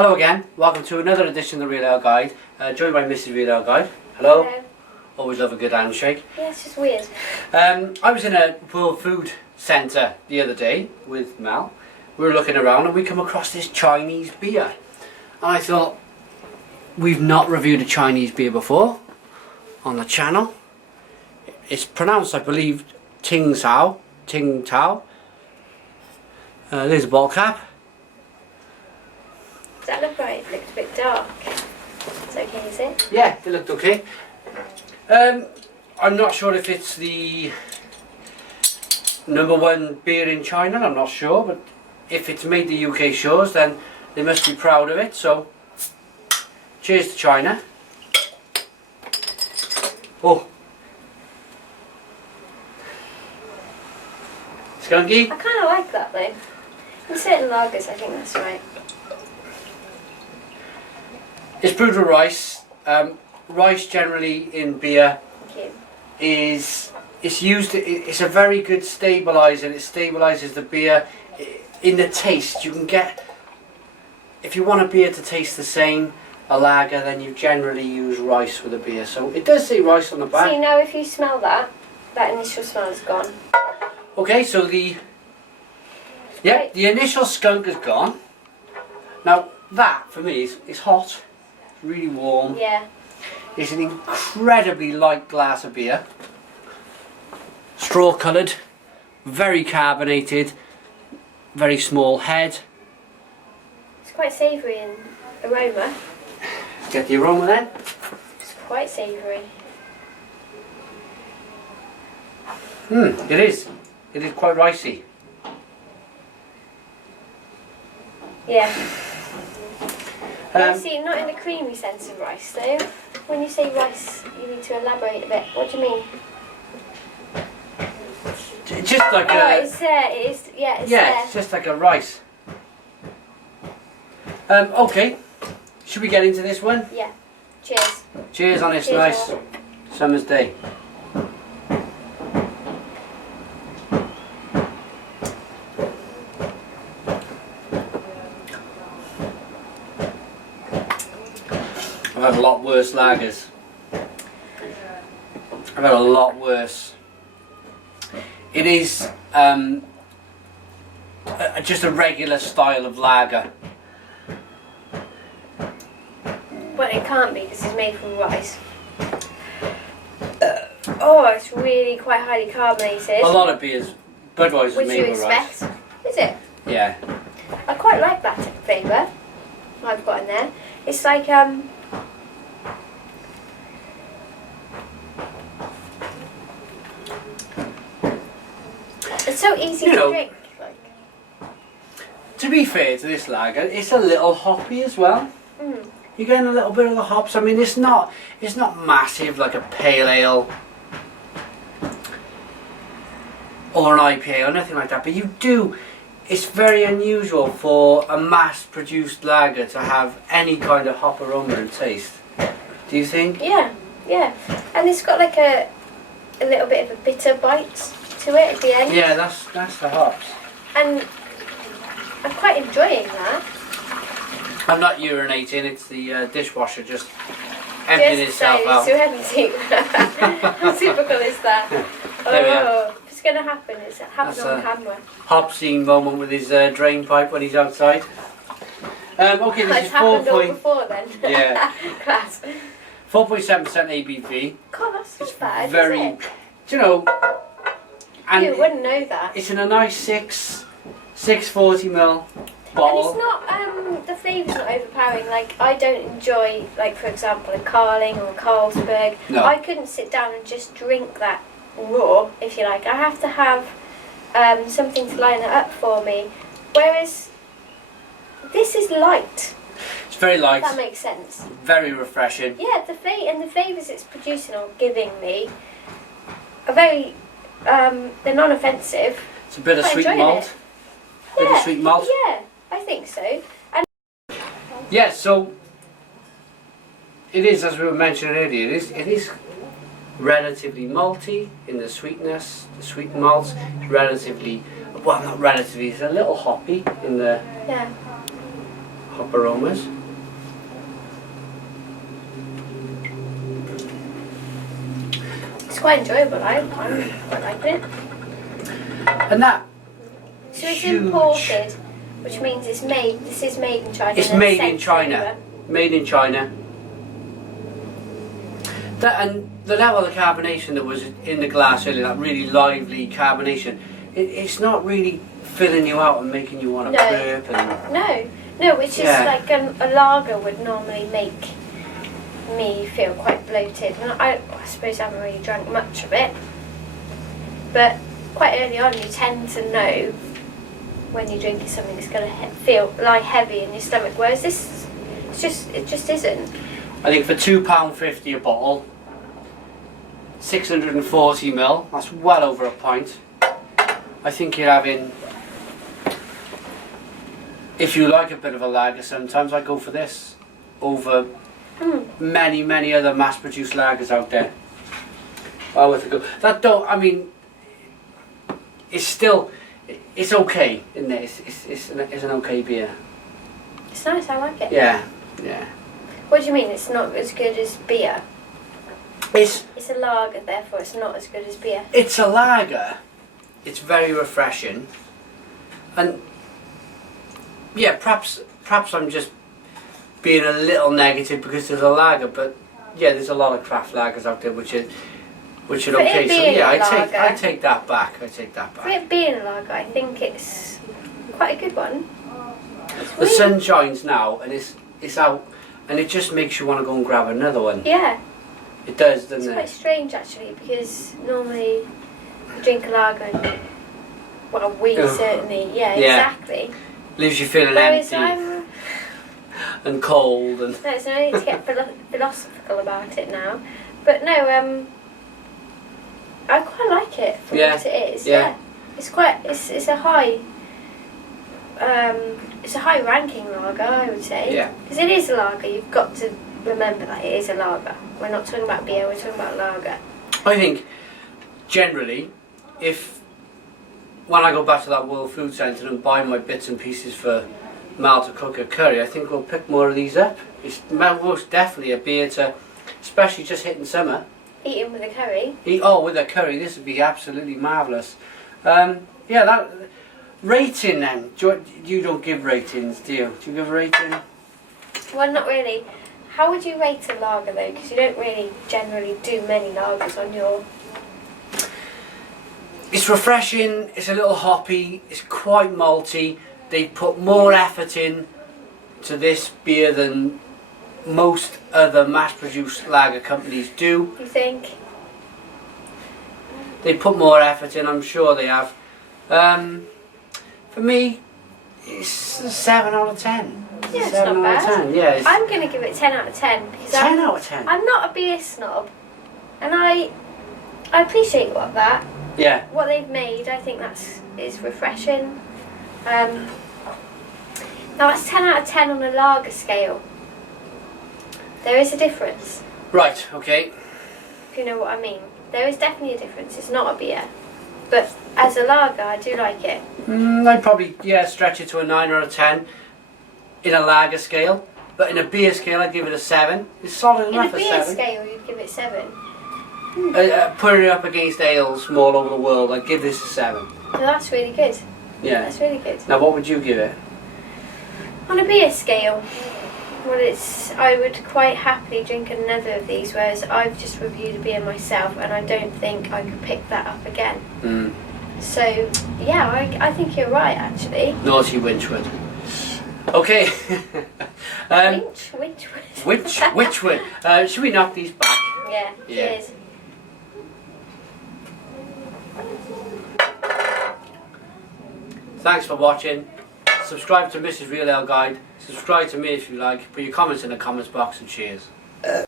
Hello again, welcome to another edition of the Real Ale Guide, joined by Mrs. Real Ale Guide. Hello. Hello. Always love a good handshake. Yeah, it's just weird. I was in a World Food Centre the other day with Mel. We were looking around and we come across this Chinese beer. And I thought, we've not reviewed a Chinese beer before on the channel. It's pronounced, I believe, Tsingtao. There's a bottle cap. Does that look right? It looked a bit dark. It's okay, is it? Yeah, it looked okay. I'm not sure if it's the #1 beer in China, I'm not sure, but if it's made the UK shores, then they must be proud of it. So, cheers to China. Oh. Skunky? I kind of like that though. In certain lagers, I think that's right. It's brewed with rice. Rice generally in beer Thank you. it's used. It's a very good stabilizer. It stabilizes the beer in the taste. You can get, if you want a beer to taste the same, a lager, then you generally use rice with a beer. So it does say rice on the back. See, now if you smell that, that initial smell is gone. Okay, so the initial skunk is gone. Now that for me is hot, really warm. Yeah. It's an incredibly light glass of beer. Straw coloured, very carbonated, very small head. It's quite savoury in aroma. Get the aroma then. It's quite savoury. It is. It is quite ricey. Yeah. See, not in the creamy sense of rice though. When you say rice, you need to elaborate a bit. What do you mean? Just like it's there. It is. Yeah, it's there. it's just like a rice. Okay, should we get into this one? Yeah. Cheers. Cheers on this Cheers nice all. summer's day. I've had a lot worse lagers. I've had a lot worse. It is just a regular style of lager. Well, it can't be because it's made from rice. Oh, it's really quite highly carbonated. A lot of beers, Budweiser's Which made you with expect. rice. Is it? Yeah. I quite like that flavour I've got in there. It's like it's so easy to drink. Like. To be fair to this lager, it's a little hoppy as well. You're getting a little bit of the hops. I mean, it's not massive like a pale ale or an IPA or nothing like that. But you do. It's very unusual for a mass-produced lager to have any kind of hop aroma and taste. Do you think? Yeah, yeah. And it's got like a little bit of a bitter bite to it at the end. Yeah, that's the hops. And I'm quite enjoying that. I'm not urinating. It's the dishwasher just emptying itself out. So empty. How typical is that? There we are. Oh, if it's going to happen, it's happened on camera. Hop scene moment with his drain pipe when he's outside. Okay, this It's is happened all before then. Yeah. Class. 4.7% ABV. God, that's not bad, Very, is it? do you know, and You wouldn't know that. it's in a nice 640ml bottle. And it's not, the flavour's not overpowering. Like, I don't enjoy, like, for example, a Carling or a Carlsberg. No. I couldn't sit down and just drink that raw, if you like. I have to have something to line it up for me. Whereas, this is light. It's very light. That makes sense. Very refreshing. Yeah, the flavours it's producing or giving me are very, they're non-offensive. It's a bit of Quite sweet enjoying malt. it. Bit Yeah, of sweet malt. Yeah, I think so. And Yeah, so it is, as we were mentioning earlier, it is relatively malty in the sweetness, the sweet malts. It's relatively, well, not relatively, it's a little hoppy in the hop aromas. It's quite enjoyable. I'm quite liking it. And that. So it's huge. imported, which means it's made. This is made in China. It's and made sent in China. over. Made in China. That, and the level of carbonation that was in the glass earlier, that really lively carbonation, it's not really filling you out and making you want to burp. And No, which is like a lager would normally make me feel quite bloated. And I suppose I haven't really drunk much of it, but quite early on you tend to know when you're drinking something that's going to feel like heavy in your stomach, whereas this, it just isn't. I think for £2.50 a bottle, 640ml, that's well over a pint. I think you're having, if you like a bit of a lager, sometimes I go for this over many other mass-produced lagers out there. Oh, worth a go. That don't, I mean, it's still, it's okay, isn't it? It's an okay beer. It's nice, I like it. Yeah. What do you mean it's not as good as beer? It's a lager, therefore it's not as good as beer. It's a lager. It's very refreshing. And yeah, perhaps I'm just being a little negative because there's a lager, but yeah, there's a lot of craft lagers out there which are okay. So yeah, I take that back. For it being a lager, I think it's quite a good one. The sun shines now and it's out and it just makes you want to go and grab another one. Yeah. It does, doesn't it? It's quite strange actually, because normally you drink a lager and, well, we certainly, exactly. Leaves you feeling Whereas empty and cold. And no, so I need to get philosophical about it now. But no, I quite like it for what it is. Yeah. It's a high, it's a high ranking lager, I would say. Yeah. Because it is a lager. You've got to remember that it is a lager. We're not talking about beer. We're talking about lager. I think generally, when I go back to that World Food Centre and buy my bits and pieces for Mal to cook a curry, I think we'll pick more of these up. It's most definitely a beer to, especially just hitting summer. Eating with a curry. With a curry, this would be absolutely marvellous. That rating then. You don't give ratings, do you? Do you give a rating? Well, not really. How would you rate a lager though? Because you don't really generally do many lagers on your... It's refreshing, it's a little hoppy, it's quite malty. They put more effort in to this beer than most other mass-produced lager companies do. You think? They put more effort in, I'm sure they have. For me, it's a 7 out of 10. Yeah, it's not bad. Yeah, I'm going to give it 10 out of 10 because 10 out of 10. I'm not a beer snob, and I appreciate that. Yeah. What they've made, I think is refreshing. Now that's 10 out of 10 on a lager scale. There is a difference. Right. Okay. If you know what I mean. There is definitely a difference. It's not a beer, but as a lager, I do like it. I'd probably stretch it to a 9 or a 10 in a lager scale, but in a beer scale, I'd give it a 7. It's solid enough for 7. In a beer scale, you'd give it 7. Putting it up against ales from all over the world, I'd give this a 7. So that's really good. Yeah. That's really good. Now, what would you give it? On a beer scale, well, I would quite happily drink another of these, whereas I've just reviewed a beer myself, and I don't think I could pick that up again. So, yeah, I think you're right, actually. Naughty Winchwood. Okay. Winchwood. Should we knock these back? Yeah. Cheers. Thanks for watching. Subscribe to Mrs. Real Ale Guide. Subscribe to me if you like. Put your comments in the comments box and cheers.